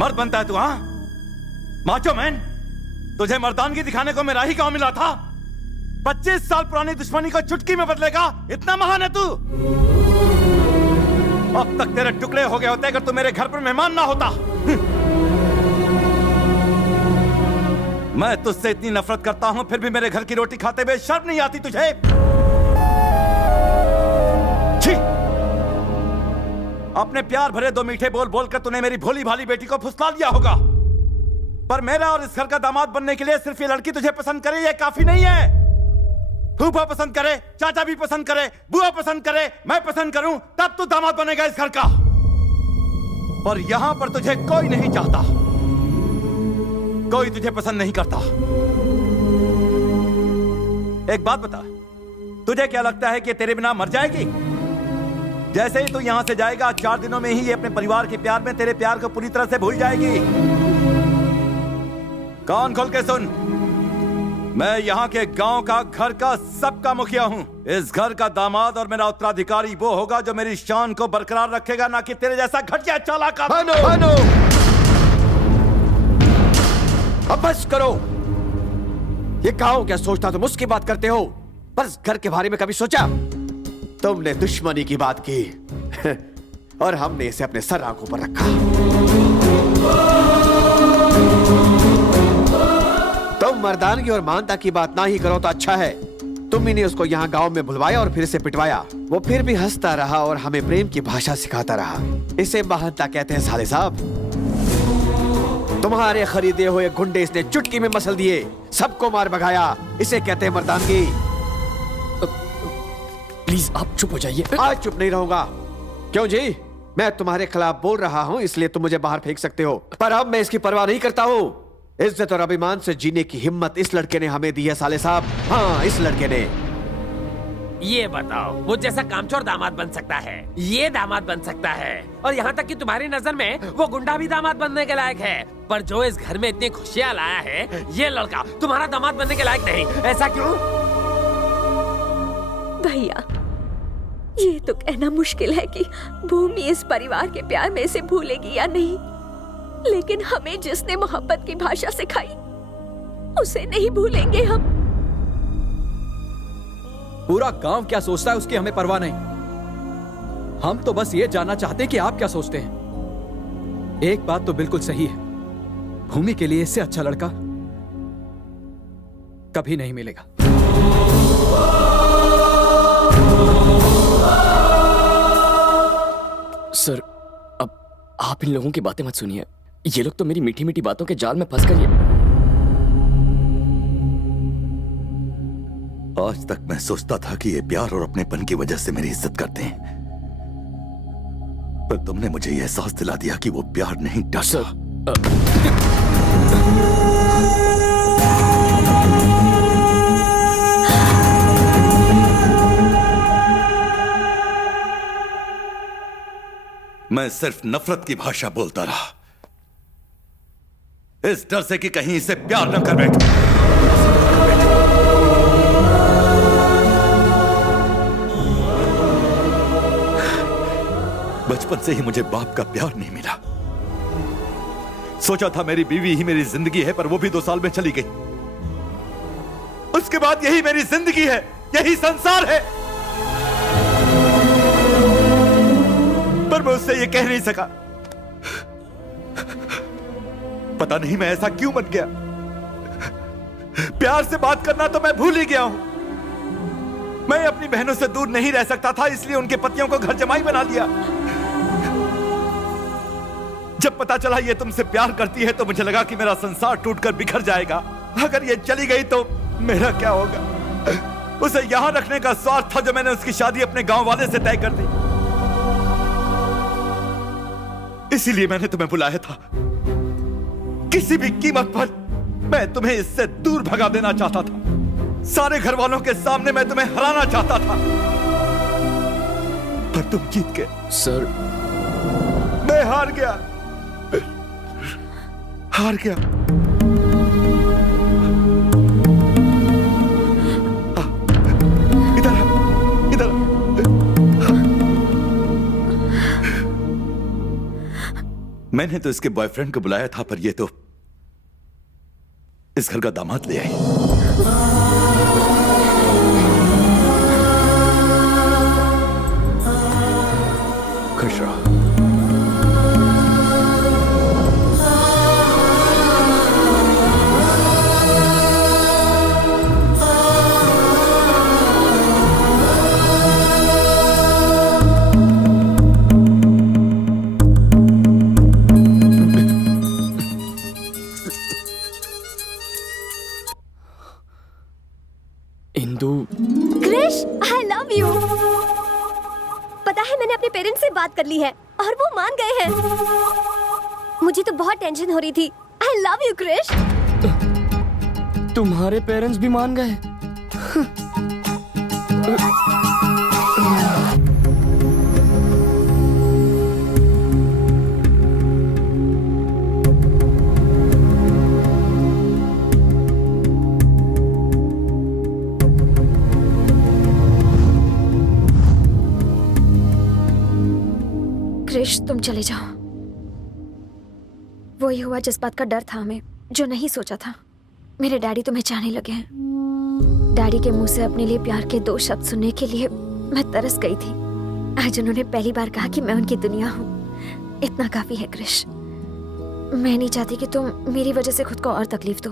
मर्द बनता है तू, हाँ? माचो मैन, तुझे मर्दानगी दिखाने को मेरा ही गांव मिला था। 25 साल पुरानी दुश्मनी को चुटकी में बदलेगा, इतना महान है तू? अब तक तेरे टुकड़े हो गए होते अगर तू मेरे घर पर मेहमान ना होता। मैं तुझसे इतनी नफरत करता हूं, फिर भी मेरे घर की रोटी खाते हुए शर्म नहीं आती तुझे? छी! अपने प्यार भरे दो मीठे बोल बोलकर तूने मेरी भोली भाली बेटी को फुसला लिया होगा, पर मेरा और इस घर का दामाद बनने के लिए सिर्फ ये लड़की तुझे पसंद करे ये काफी नहीं है। फूफा पसंद करे, चाचा भी पसंद करे, बुआ पसंद करे, मैं पसंद करूं, तब तू दामाद बनेगा इस घर का। और यहां पर तुझे कोई नहीं चाहता, कोई तुझे पसंद नहीं करता। एक बात बता, तुझे क्या लगता है कि तेरे बिना मर जाएगी? जैसे ही तू यहां से जाएगा 4 दिनों में ही ये अपने परिवार के प्यार में तेरे प्यार को पूरी तरह से भूल जाएगी। कान खोल के सुन, मैं यहाँ के गांव का, घर का, सबका मुखिया हूँ। इस घर का दामाद और मेरा उत्तराधिकारी वो होगा जो मेरी शान को बरकरार रखेगा, ना कि तेरे जैसा घटिया चालाक। भानु, अब बस करो। ये गांव क्या सोचता, तुम उसकी बात करते हो, पर इस घर के बारे में कभी सोचा? तुमने दुश्मनी की बात की और हमने इसे अपने सर आंखों पर रखा। तुम मर्दानगी और मानता की बात ना ही करो तो अच्छा है। तुम ही ने उसको यहाँ गांव में बुलवाया और फिर से पिटवाया। वो फिर भी हंसता रहा और हमें प्रेम की भाषा सिखाता रहा। इसे महानता कहते हैं साले साहब। तुम्हारे खरीदे हुए गुंडे इसने चुटकी में मसल दिए, सबको मार भगाया। इसे कहते हैं मर्दानगी। प्लीज आप चुप हो जाइए। आज चुप नहीं रहूंगा। क्यों जी? मैं तुम्हारे खिलाफ बोल रहा हूं इसलिए तुम मुझे बाहर फेंक सकते हो, पर अब मैं इसकी परवाह नहीं करता हूं। इज्जत और अभिमान से जीने की हिम्मत इस लड़के ने हमें दी है साले साहब। हाँ, इस लड़के ने। ये बताओ, वो जैसा कामचोर दामाद बन सकता है, ये दामाद बन सकता है, और यहाँ तक कि तुम्हारी नजर में वो गुंडा भी दामाद बनने के लायक है, पर जो इस घर में इतनी खुशियाँ लाया है, ये लड़का तुम्हारा दामाद बनने के लायक नहीं। ऐसा क्यों? भैया, ये तो कहना मुश्किल है कि भूमि इस परिवार के प्यार में इसे भूलेगी या नहीं, लेकिन हमें जिसने मोहब्बत की भाषा सिखाई उसे नहीं भूलेंगे हम। पूरा गांव क्या सोचता है उसकी हमें परवाह नहीं। हम तो बस ये जानना चाहते हैं कि आप क्या सोचते हैं। एक बात तो बिल्कुल सही है, भूमि के लिए इससे अच्छा लड़का कभी नहीं मिलेगा। सर, अब आप इन लोगों की बातें मत सुनिए। ये लोग तो मेरी मीठी मीठी बातों के जाल में फंस कर आज तक मैं सोचता था कि ये प्यार और अपनेपन की वजह से मेरी इज्जत करते हैं, पर तुमने मुझे यह एहसास दिला दिया कि वो प्यार नहीं डरता। मैं सिर्फ नफरत की भाषा बोलता रहा, इस डर से कि कहीं इसे प्यार न कर बैठूं। बचपन से ही मुझे बाप का प्यार नहीं मिला। सोचा था मेरी बीवी ही मेरी जिंदगी है, पर वो भी 2 साल में चली गई। उसके बाद यही मेरी जिंदगी है, यही संसार है, पर मैं उससे ये कह नहीं सका। पता नहीं मैं ऐसा क्यों बन गया। प्यार से बात करना तो मैं भूल ही गया हूं। मैं अपनी बहनों से दूर नहीं रह सकता था, इसलिए उनके पतियों को घर जमाई बना लिया। जब पता चला ये तुमसे प्यार करती है तो मुझे लगा कि मेरा संसार टूटकर बिखर जाएगा। अगर ये चली गई तो मेरा क्या होगा। उसे यहां रखने का स्वार्थ था जो मैंने उसकी शादी अपने गांव वाले से तय कर दी। इसीलिए मैंने तुम्हें बुलाया था। किसी भी कीमत पर मैं तुम्हें इससे दूर भगा देना चाहता था। सारे घर वालों के सामने मैं तुम्हें हराना चाहता था, पर तुम जीत गए। सर, मैं हार गया, हार गया। इधर इधर। आ। मैंने तो इसके बॉयफ्रेंड को बुलाया था, पर ये तो इस घर का दामाद ले आई। खुश रहो। Indu, Krish, I love you. पता है मैंने अपने पेरेंट्स से बात कर ली है और वो मान गए हैं। मुझे तो बहुत टेंशन हो रही थी। I love you Krish. तुम्हारे पेरेंट्स भी मान गए? क्रिश, तुम चले जाओ। वही हुआ जिस बात का डर था हमें, जो नहीं सोचा था। मेरे डैडी तुम्हें चाहने लगे हैं। डैडी के मुंह से अपने लिए प्यार के 2 शब्द सुनने के लिए मैं तरस गई थी। आज उन्होंने पहली बार कहा कि मैं उनकी दुनिया हूँ। इतना काफी है क्रिश। मैं नहीं चाहती कि तुम मेरी वजह से खुद को और तकलीफ दो।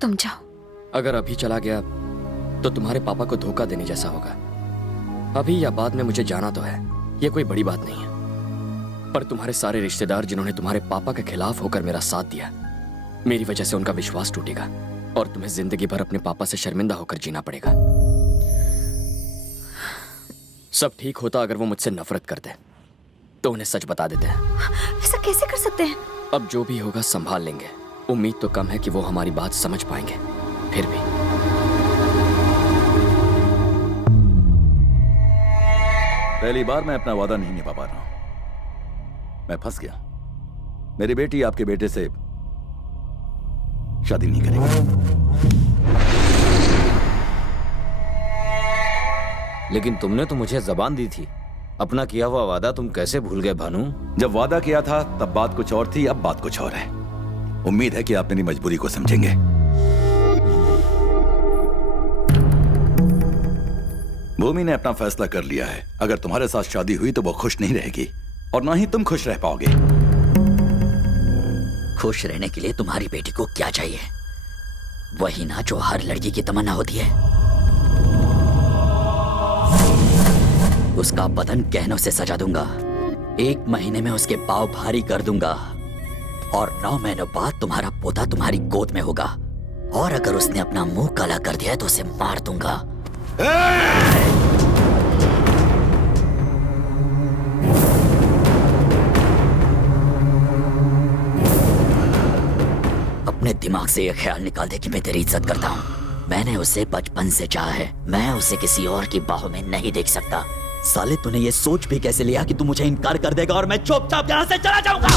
तुम जाओ। अगर अभी चला गया तो तुम्हारे पापा को धोखा देने जैसा होगा। अभी या बाद में मुझे जाना तो है, ये कोई बड़ी बात नहीं है। पर तुम्हारे सारे रिश्तेदार जिन्होंने तुम्हारे पापा के खिलाफ होकर मेरा साथ दिया, मेरी वजह से उनका विश्वास टूटेगा और तुम्हें जिंदगी भर अपने पापा से शर्मिंदा होकर जीना पड़ेगा। सब ठीक होता अगर वो मुझसे नफरत करते तो उन्हें सच बता देते हैं। ऐसा कैसे कर सकते हैं? अब जो भी होगा संभाल लेंगे। उम्मीद तो कम है कि वो हमारी बात समझ पाएंगे, फिर भी। पहली बार मैं अपना वादा नहीं निभा पा रहा हूं। मैं फंस गया। मेरी बेटी आपके बेटे से शादी नहीं करेगी। लेकिन तुमने तो मुझे जबान दी थी। अपना किया हुआ वादा तुम कैसे भूल गए भानु? जब वादा किया था तब बात कुछ और थी, अब बात कुछ और है। उम्मीद है कि आप मेरी मजबूरी को समझेंगे। भूमि ने अपना फैसला कर लिया है। अगर तुम्हारे साथ शादी हुई तो वो खुश नहीं रहेगी और ना ही तुम खुश रह पाओगे। खुश रहने के लिए तुम्हारी बेटी को क्या चाहिए? वही ना जो हर लड़की की तमन्ना होती है। उसका बदन गहनों से सजा दूंगा। 1 महीने में उसके पाँव भारी कर दूंगा और 9 महीनों बाद तुम्हारा पोता तुम्हारी गोद में होगा। और अगर उसने अपना मुंह काला कर दिया तो उसे मार दूंगा। अपने दिमाग से यह ख्याल निकाल दे कि मैं तेरी इज्जत करता हूँ। मैंने उसे बचपन से चाहा है। मैं उसे किसी और की बाहों में नहीं देख सकता। साले, तूने ये सोच भी कैसे लिया कि तू मुझे इनकार कर देगा और मैं चुपचाप यहाँ से चला जाऊंगा?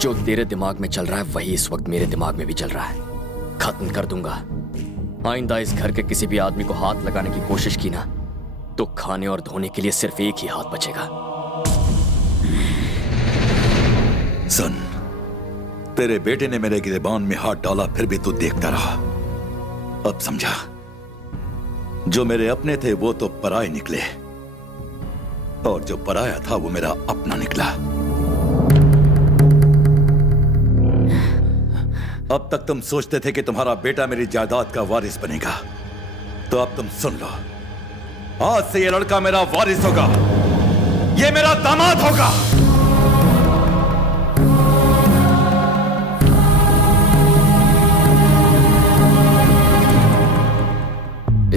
जो तेरे दिमाग में चल रहा है वही इस वक्त मेरे दिमाग में भी चल रहा है। खत्म कर दूंगा। आइंदा इस घर के किसी भी आदमी को हाथ लगाने की कोशिश की ना तो खाने और धोने के लिए सिर्फ एक ही हाथ बचेगा। सुन, तेरे बेटे ने मेरे गिरेबान में हाथ डाला, फिर भी तू देखता रहा। अब समझा, जो मेरे अपने थे वो तो पराये निकले और जो पराया था वो मेरा अपना निकला। अब तक तुम सोचते थे कि तुम्हारा बेटा मेरी जायदाद का वारिस बनेगा, तो अब तुम सुन लो, आज से ये लड़का मेरा वारिस होगा। ये मेरा दामाद होगा।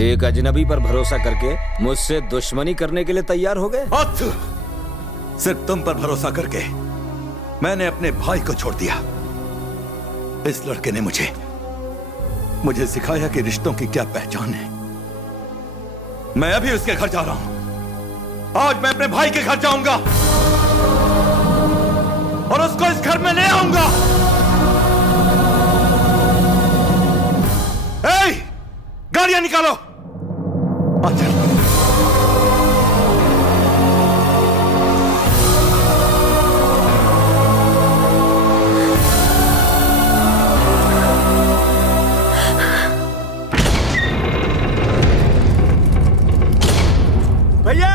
एक अजनबी पर भरोसा करके मुझसे दुश्मनी करने के लिए तैयार हो गए? सिर्फ तुम पर भरोसा करके मैंने अपने भाई को छोड़ दिया इस लड़के ने मुझे सिखाया कि रिश्तों की क्या पहचान है। मैं अभी उसके घर जा रहा हूं। आज मैं अपने भाई के घर जाऊंगा और उसको इस घर में ले आऊंगा। ए, गाड़ियां निकालो। अच्छा भैया,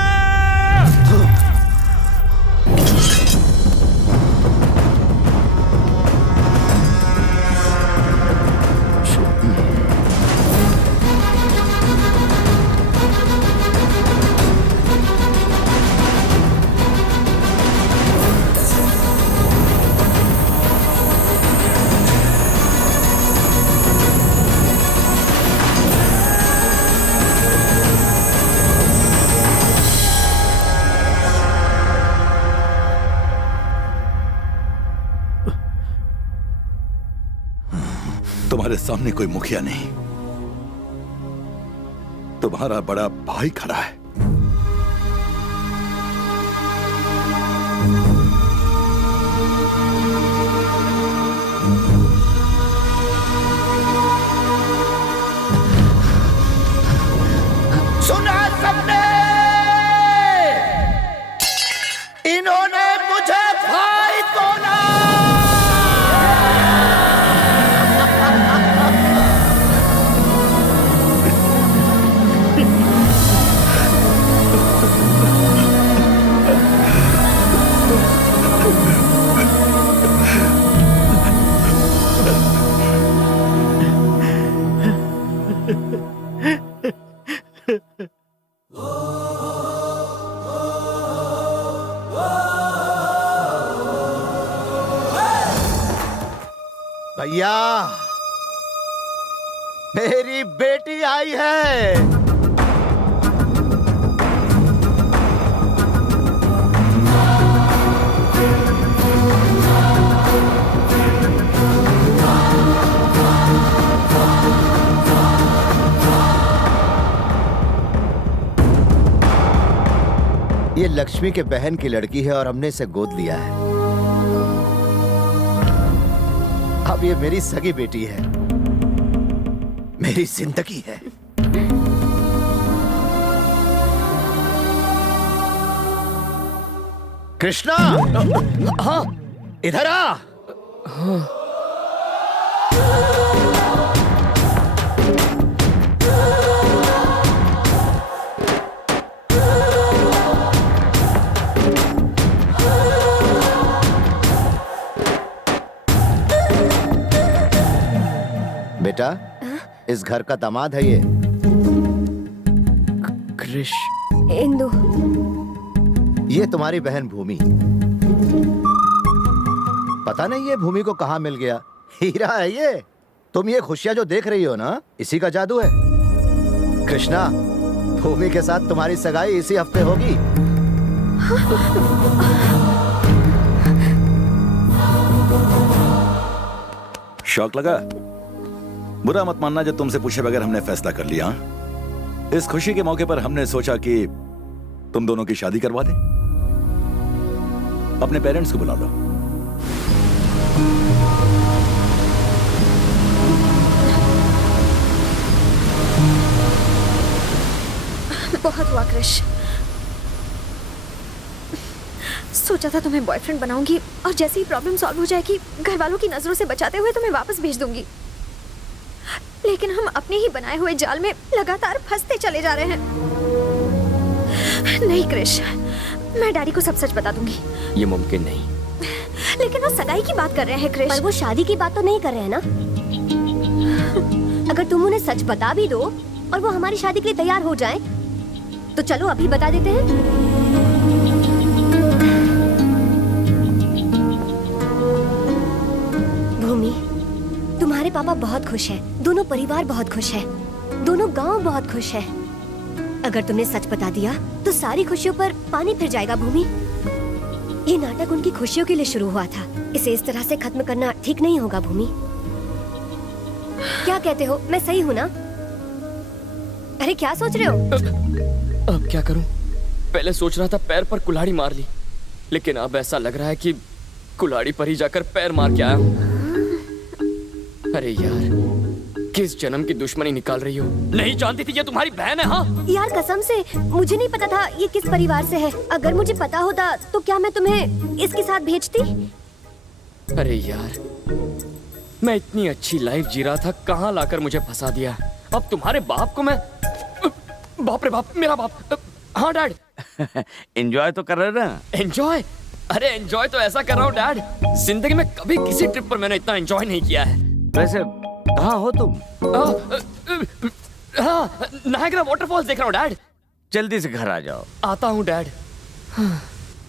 तुम्हारे सामने कोई मुखिया नहीं, तुम्हारा बड़ा भाई खड़ा है। सुना सबने, इन्होंने मुझे भाई तोड़ा। भैया, मेरी बेटी आई है। ये लक्ष्मी के बहन की लड़की है और हमने इसे गोद लिया है। अब ये मेरी सगी बेटी है, मेरी जिंदगी है। कृष्णा, हाँ, इधर आ। बेटा, इस घर का दामाद है ये कृष। इंदु, ये तुम्हारी बहन भूमि। पता नहीं ये भूमि को कहाँ मिल गया। हीरा है ये। तुम ये खुशियां जो देख रही हो ना, इसी का जादू है। कृष्णा, भूमि के साथ तुम्हारी सगाई इसी हफ्ते होगी। शौक लगा? बुरा मत मानना, जब तुमसे पूछे बगैर हमने फैसला कर लिया। इस खुशी के मौके पर हमने सोचा कि तुम दोनों की शादी करवा दें। अपने पेरेंट्स को बुला लो। बहुत हुआ कृष। सोचा था तुम्हें बॉयफ्रेंड बनाऊंगी और जैसे ही प्रॉब्लम सॉल्व हो जाएगी, घर वालों की नजरों से बचाते हुए तुम्हें वापस भेज दूंगी। लेकिन हम अपने ही बनाए हुए जाल में लगातार फंसते चले जा रहे हैं। नहीं कृष, मैं डैडी को सब सच बता दूंगी। ये मुमकिन नहीं। लेकिन वो सगाई की बात कर रहे हैं कृष। पर वो शादी की बात तो नहीं कर रहे हैं ना। अगर तुम उन्हें सच बता भी दो और वो हमारी शादी के लिए तैयार हो जाएं, तो चलो अभी बता देते हैं। भूमि, तुम्हारे पापा बहुत खुश हैं, दोनों परिवार बहुत खुश है, दोनों गांव बहुत खुश है। अगर तुमने सच बता दिया तो सारी खुशियों पर पानी फिर जाएगा भूमि। ये नाटक उनकी खुशियों के लिए शुरू हुआ था, इसे इस तरह से खत्म करना ठीक नहीं होगा भूमि। क्या कहते हो, मैं सही हूँ ना? अरे क्या सोच रहे हो? अब क्या करूं? पहले सोच रहा था पैर पर कुल्हाड़ी मार ली, लेकिन अब ऐसा लग रहा है कि कुल्हाड़ी पर ही जाकर पैर मार के आया हूं। अरे यार, किस जन्म की दुश्मनी निकाल रही हो? नहीं जानती थी ये तुम्हारी बहन है। हाँ यार कसम से मुझे नहीं पता था ये किस परिवार से है। अगर मुझे पता होता तो क्या मैं तुम्हें इसके साथ भेजती? अरे यार, मैं इतनी अच्छी लाइफ जी रहा था, कहाँ लाकर मुझे फंसा दिया। अब तुम्हारे बाप को मैं, बाप रे बाप, मेरा बाप। हाँ डैड। एंजॉय तो कर रहे ना? एंजॉय? अरे एंजॉय तो ऐसा कर रहा हूँ डैड, जिंदगी में कभी किसी ट्रिप पर मैंने इतना एंजॉय नहीं किया है। वैसे कहाँ हो तुम? हाँ, नायग्रा वाटरफॉल्स देख रहा हूँ डैड। जल्दी से घर आ जाओ। आता हूँ डैड।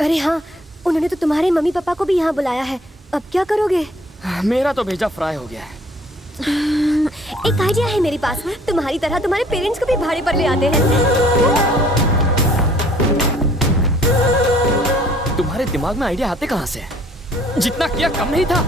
अरे हाँ, उन्होंने तो तुम्हारे मम्मी पापा को भी यहाँ बुलाया है। अब क्या करोगे? मेरा तो भेजा फ्राई हो गया है। एक आइडिया है मेरे पास। तुम्हारी तरह तुम्हारे पेरेंट्स को भी भाड़े पर ले आते हैं। तुम्हारे दिमाग में आइडिया आते कहाँ से? जितना किया कम नहीं था।